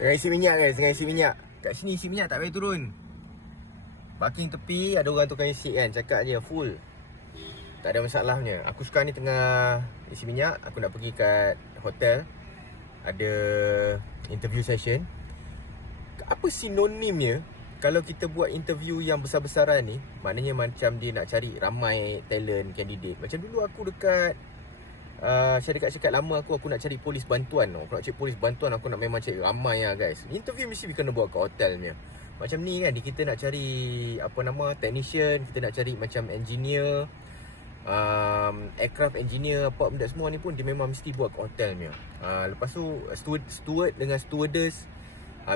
Tengah isi minyak guys, tengah isi minyak. Kat sini isi minyak tak payah turun. Parking tepi ada orang tukang isi kan, cakap je full. Tak ada masalahnya. Aku sekarang ni tengah isi minyak. Aku nak pergi kat hotel. Ada interview session. Apa sinonimnya kalau kita buat interview yang besar-besaran ni? Maknanya macam dia nak cari ramai talent, candidate. Macam dulu aku dekat syarikat lama aku nak cari polis bantuan. Aku nak cari polis bantuan, aku nak memang cari ramai lah guys. Interview mesti kena buat kat hotel punya. Macam ni kan, kita nak cari technician, kita nak cari macam engineer, aircraft engineer, apa benda semua ni pun dia memang mesti buat kat hotel punya. Lepas tu steward dengan stewardess,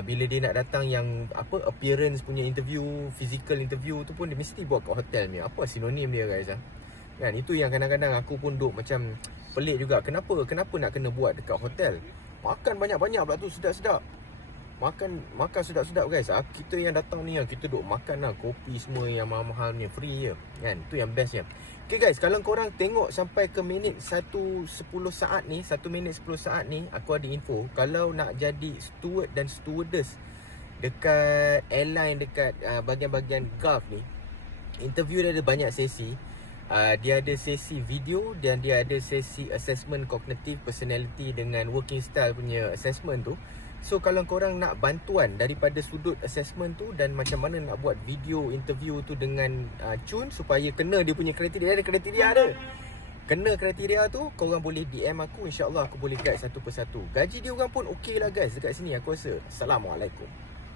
bila dia nak datang yang appearance punya interview, physical interview tu pun dia mesti buat kat hotel punya. Apa sinonim dia guys kan? Itu yang kadang-kadang aku pun duk macam pelik juga. Kenapa nak kena buat dekat hotel? Makan banyak-banyak pula tu, sedap-sedap. Makan sedap-sedap guys. Kita yang datang ni, kita duk makan lah kopi semua yang mahal-mahal ni, free je kan. Tu yang best je. Okay guys, kalau korang tengok sampai ke minit 1:10 saat ni, 1 minit 10 saat ni, aku ada info. Kalau nak jadi steward dan stewardess dekat airline, dekat bahagian-bahagian Gulf ni, interview dia ada banyak sesi. Dia ada sesi video dan dia ada sesi assessment cognitive personality dengan working style punya assessment tu. So kalau korang nak bantuan daripada sudut assessment tu dan macam mana nak buat video interview tu dengan cun supaya kena dia punya kriteria, ada kriteria ada. Kena kriteria tu, korang boleh DM aku, insya-Allah aku boleh guide satu persatu. Gaji dia orang pun okey lah guys dekat sini aku rasa. Assalamualaikum.